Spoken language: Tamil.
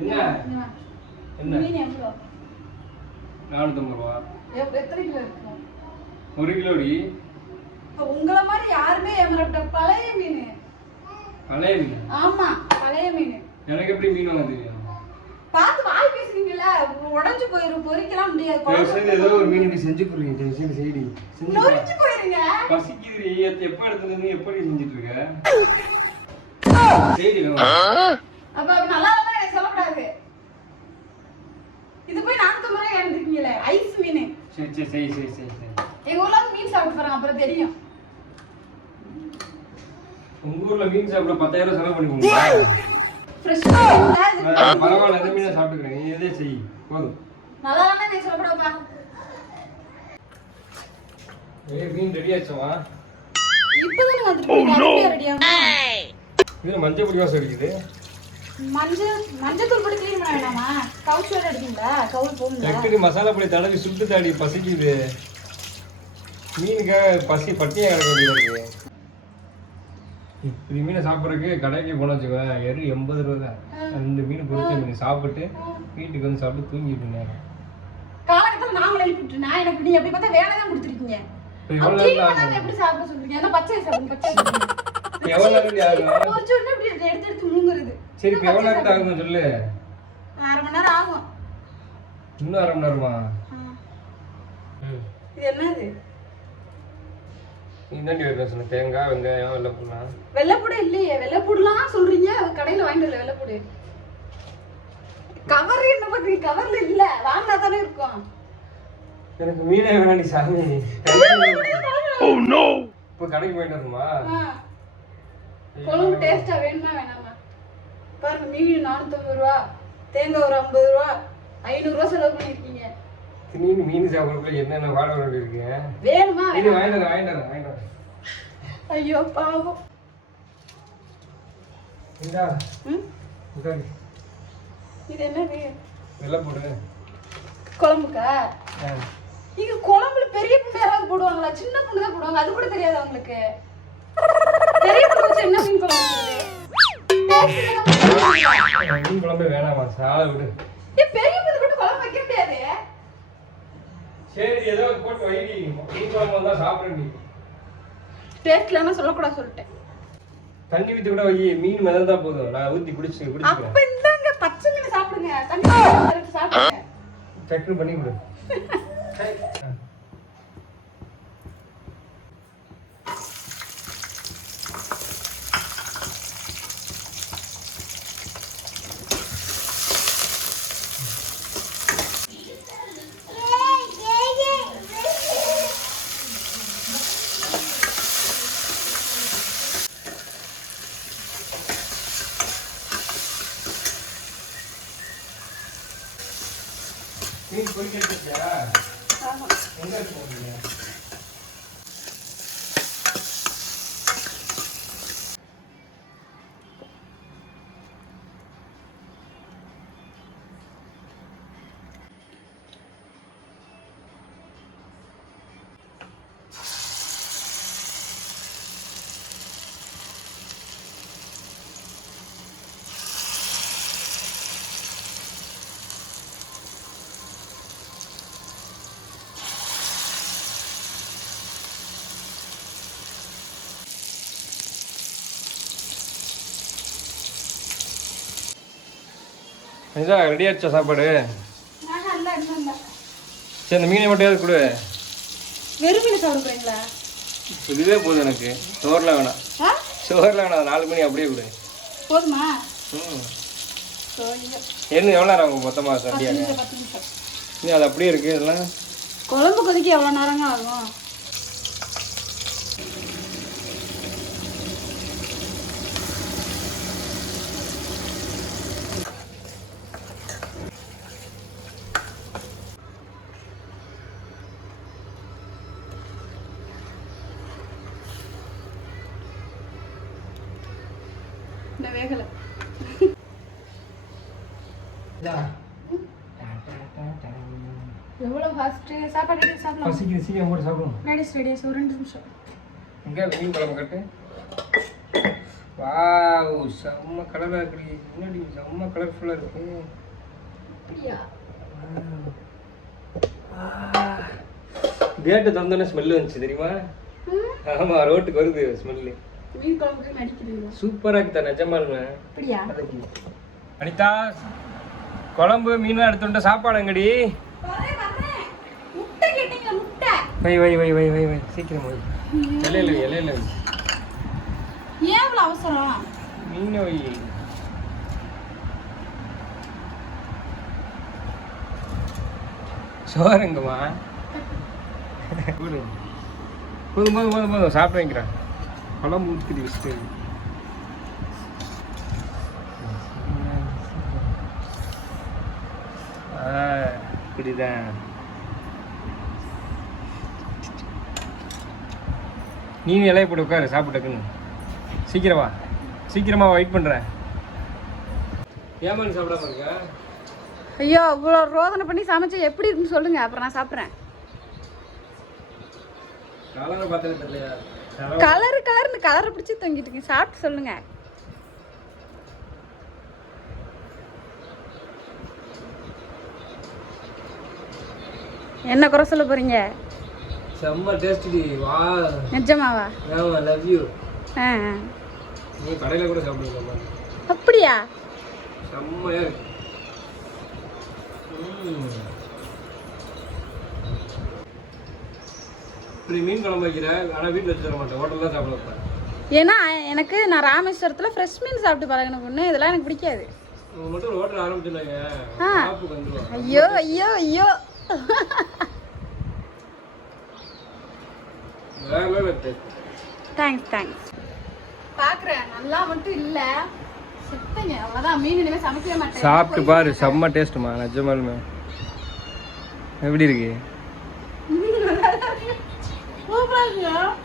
என்ன என்ன மீன் எவ்வளோ? 450 ரூபா. எத்தனை கிலோ இருக்கும்? 1 கிலோடி. உங்களை மாதிரி யாருமே ஏமாற பழைய மீன். பழைய மீன்? ஆமா, பழைய மீன். எனக்கு எப்படி மீன் வாங்க தெரியும்? பார்த்து வாய் பேசுறீங்களா? உடைஞ்சு போயிரும், பொரிக்கலாம் முடியாது. சரி, ஏதோ ஒரு மீன் செஞ்சு கொடுங்க. சரி செய்டி. நொறுக்கி போயிருங்க. பசிக்குதுடி. எப்ப எடுத்து நீ எப்படி செஞ்சிட்டு இருக்க? செய்டி. அப்ப நல்லா இருந்தா எனக்கு சொல்லக்கூடாது. இது போய் 450 ரூபாய் எடுத்துக்கீங்களே, ஐஸ் மீன். சரி. எங்க ஊர்ல மீன் சாப்பிட்டு போறாங்க, அப்புறம் தெரியும். உங்க ஊர்ல மீன் சாப்பிட 10,000 செலவு பண்ணிக்கோங்க. ஃப்ரெஷ்ஷா பரவாயில்ல, எந்த மீனை சாப்பிட்டுக்கிறேன். நீ எதே செய் போதும். நல்லா இருந்தா நீ சொல்லக்கூடாதுப்பா. மீன் ரெடி ஆச்சுவா? இப்பதானே வந்துருக்கு. ரெடியா? இது மஞ்சள் பொடி வாசம் இருக்குது. மஞ்சள் தூள் போட்டு க்ளீன் பண்ண வேணாமா? கவுச்சு வேற எடுத்தீங்களா? கவுல் போடுங்க. சக்கரி மசாலா பொடி தடவி சுட்டு தாடி பசிக்குது. மீனுக்கு பசி பட்டியா கிடக்க வேண்டியது. இப்படி மீனை சாப்பிட்றதுக்கு கடைக்கு போன வச்சுக்கோ, 80 ரூபா தான். 2 மீன் பொரிச்ச மீன் சாப்பிட்டு வீட்டுக்கு வந்து சாப்பிட்டு தூங்கிட்டு இருந்தேன். காலகட்டத்தில் நாங்களும் எழுப்பிட்டு நான் எனக்கு நீ எப்படி பார்த்தா வேலை தான் கொடுத்துருக்கீங்க. எப்படி சாப்பிட சொல்றீங்க? ஏன்னா பச்சை சாப்பிடுங்க, பச்சை எவ்வளவு நேரம் ஆகும்? பொரிச்சு விட்டு இப்படி எடுத்து மூங்குறது. சரி, இப்போ எவ்வளவு நேரம் ஆகும் சொல்லு. 1/2 மணி நேரம் ஆகும். இன்னும் 1/2 மணி நேரமா? இது என்னது? இந்தாண்டி வேறு சொன்ன தேங்காய், வெங்காயம், வெள்ளைப்பூடா. வெள்ளைப்பூடு இல்லையே, வெள்ளைப்பூடுலாம் சொல்றீங்க. கடையில் வாங்கிட்டு வரல வெள்ளைப்பூடு. கவர் என்ன பண்றீங்க? கவர்ல இல்ல, வாங்கினா தானே இருக்கும். எனக்கு மீனே வேணாடி சாமி. Oh no. இப்போ கடைக்கு போயிட்டு வரணுமா? குழம்பு டேஸ்டா வேணுமா வேணாமா? பாருங்க, மீன் 450 ரூபா, தேங்காய் ஒரு 50 ரூபா, 500 ரூபா செலவு பண்ணிருக்கீங்க. மீன் சாப்பிட்றதுல என்னென்ன வாட வேண்டி இருக்கு? வேணுமா? இது வாங்கிட்டு. ஐயோ பாவம். இந்தா. இது என்னது? வெள்ளைப்பூடு. குழம்புக்கா? இங்க குழம்புல பெரிய பூண்டு யாராவது போடுவாங்களா? சின்ன பூண்டு தான் போடுவாங்க. அது கூட தெரியாது உங்களுக்கு? பெரிய பூண்டு வச்சு என்ன மீன் குழம்பு? மீன் குழம்பு வேணாமா? சாலை விடு. பெரிய பூண்டு கூட குழம்பு வைக்க முடியாது. சரி, ஏதோ போட்டு வைடி. மீன் குழம்பு வந்தா சாப்பிடுங்க. டேஸ்ட்லன்னா சொல்லக்கூடாது சொல்லிட்டேன். தண்ணி ஊத்தி கூட வை. மீன் மிதந்தா போதும். நான் ஊத்தி குடிச்சுக்கிறேன். அப்ப இந்தாங்க பச்சை மீன் சாப்பிடுங்க. தண்ணி சாப்பிடுங்க. சக்கரை பண்ணி கொடு. மீன் பொரிக்கிறதுக்கா? ஆமா. எங்க போறீங்க? இதா ரெடி ஆச்சா சாப்பாடு? சரி, அந்த மீனை மட்டும் கொடு. வெறும் மீன் சாப்பிட போறீங்களா? இதுவே போதும் எனக்கு. சோறுலாம் வேணாம். சோறுலாம் வேணாம். 4 மீன் அப்படியே கொடு. போதுமா? என்ன எவ்வளோ நேரம் ஆகும் மொத்தமாக சண்டியாக? 10 நிமிஷம். இன்னும் அது அப்படியே இருக்குது. இதெல்லாம் குழம்பு கொதிக்க எவ்வளோ நேரங்க ஆகும்? வேகல. எவ்வளவு ஃபாஸ்ட் சாப்பாடு ரெடி சாப்பிடலாம். பசிக்குது, சீக்கிரம் போட்டு சாப்பிடுவோம். ரெடி ஒரு 2 நிமிஷம். இங்கே மீன் குழம்பு கட்டு. வாவ் செம்ம கலராக இருக்குடி. என்னடி செம்ம கலர்ஃபுல்லாக இருக்கு. அப்படியா? கேட்டு திறந்தோன்னே ஸ்மெல்லு வந்துச்சு தெரியுமா? ஆமாம், ரோட்டுக்கு வருது ஸ்மெல்லு. மீன் குழம்புக்கு நடிக்கிறீங்க. சூப்பராக இருக்குதா நிஜமாலுமே. அப்படியா? அனிதா, குழம்பு மீன்லாம் எடுத்துட்டு சாப்பாடு எங்கடி? முட்டை கேட்டீங்களா? முட்டை வை வை வை வை வை வை சீக்கிரம் வை. இலையில இலையில வை. ஏன் இவ்வளோ அவசரம்? மீன் வை. சோறுங்கம்மா. போதும் போதும் போதும் போதும் சாப்பிட்டு வைக்கிறேன். குழம்பு ஊற்றிக்கிட்டு வச்சுட்டு. இப்படிதான். நீ இலையை போட்டு உட்காரு சாப்பிட்டுக்குன்னு. சீக்கிரமா சீக்கிரமா வெயிட் பண்ணுறேன். ஏமான்னு சாப்பிடாம இருக்க? ஐயோ, இவ்வளோ ரோதனை பண்ணி சமைச்சு எப்படி இருக்குன்னு சொல்லுங்க, அப்புறம் நான் சாப்பிட்றேன். கலரை பார்த்தே தெரியலையா? கலர்னு கலரை பிடிச்சி தொங்கிட்டு இருக்கீங்க. சாப்பிட்டு சொல்லுங்க. என்ன குறை சொல்ல போறீங்க? செம்ம டேஸ்டி. வா நிஜமாவா? ஆமா, லவ் யூ. ஆ, நீ கடையில் கூட சாப்பிடுங்க. அப்படியா? செம்மையா இருக்கு. இப்படி மீன் குழம்பு வைக்கிறேன், ஆனால் வீட்டில் வச்சு தர மாட்டேன், ஹோட்டலில் தான் சாப்பிட வைப்பேன். ஏன்னா எனக்கு நான் ராமேஸ்வரத்தில் ஃப்ரெஷ் மீன் சாப்பிட்டு பழகின பொண்ணு, இதெல்லாம் எனக்கு பிடிக்காது. அவங்க மட்டும் ஹோட்டல் ஆரம்பிச்சுட்டாங்க. சாப்பிட்டு வந்துடுவாங்க. ஐயோ ஐயோ ஐயோ. தேங்க்ஸ். பார்க்குறேன், நல்லா மட்டும் இல்லை, சுத்தங்க அவ்வளோதான். மீன் இனிமேல் சமைக்கவே மாட்டேன். சாப்பிட்டு பாரு, செம்ம டேஸ்ட்டுமா நிஜமாலுமே. எப்படி இருக்கு? சூப்பராக இருக்கு.